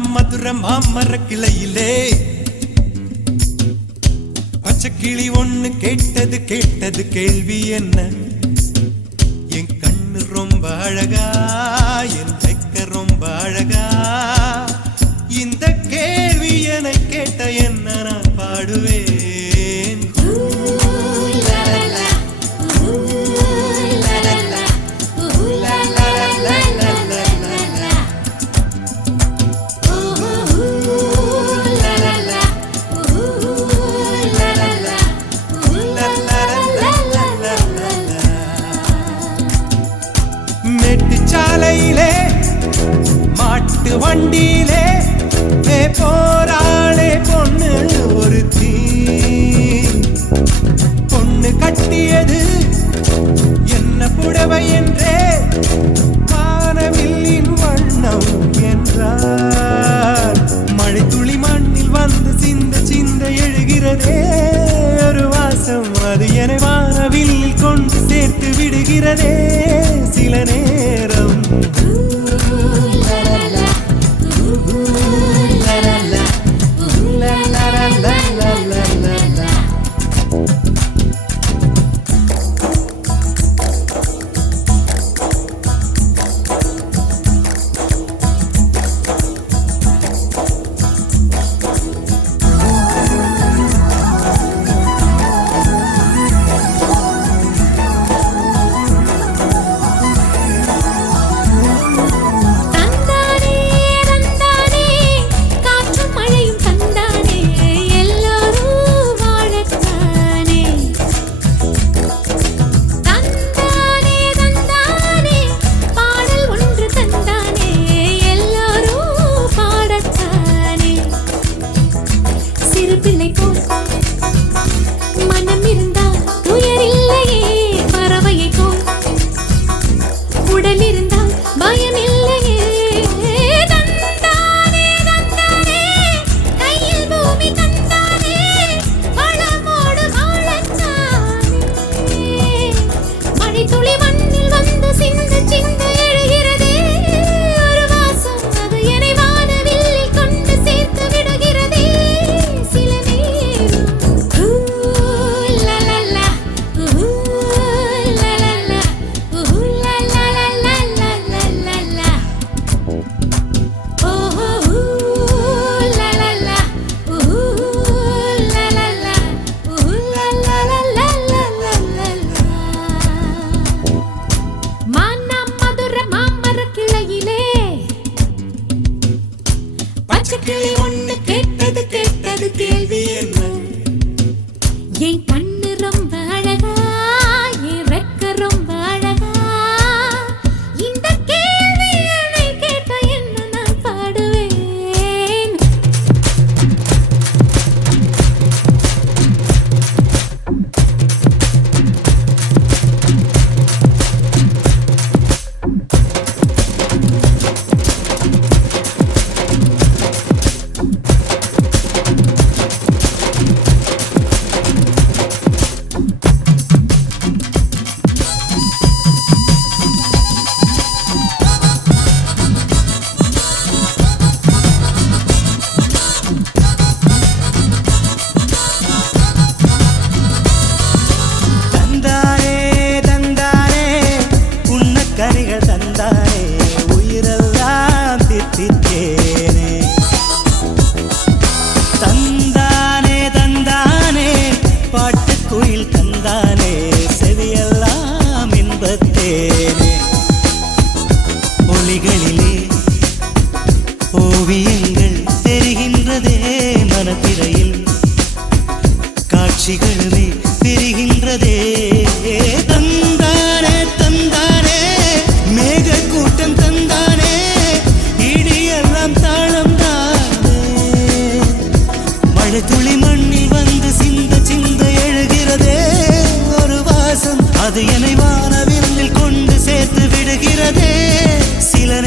மதுர மாமர கிளையிலே பச்சைக்கிளி ஒண்ணு கேட்டது கேட்டது கேள்வி என்ன? என் கண்ணு ரொம்ப அழகா, என் வெக்க ரொம்ப அழகா, இந்த கேள்வி என கேட்ட என்ன நான் பாடுவேன். சாலையிலே மாட்டு வண்டியிலே போராளே பொண்ணு ஒருத்தி. பொண்ணு கட்டியது என்ன புடவை என்றே வானவில்லின் வண்ணம் என்றார். மழை துளி மண்ணில் வந்து சிந்த சிந்த எழுகிறதே ஒரு வாசம், அது என வானவில்லில் கொண்டு சேர்த்து விடுகிறதே சில நேரம். ஒண்ணு கேட்டது கேட்டது கேள்வி என்ன? என் கண்ணு ரொம்ப அழகா, என் ரெக்க ரொம்ப அழகா, இந்த கேள்வி என்னை கேட்ட என்ன நான் பாடுவேன். ஓவியங்கள் தெரிகின்றதே மனத்திரையில், காட்சிகளுமே தெரிகின்றதே. தந்தானே தந்தானே மேக கூட்டம் தந்தானே, இடியெல்லாம் தாளம் தானே. மழை துளி மண்ணில் வந்து சிந்த சிந்த எழுகிறதே ஒரு வாசம், அது என்னை வானவில்லில் கொண்டு சேர்த்து விடுகிறதே சில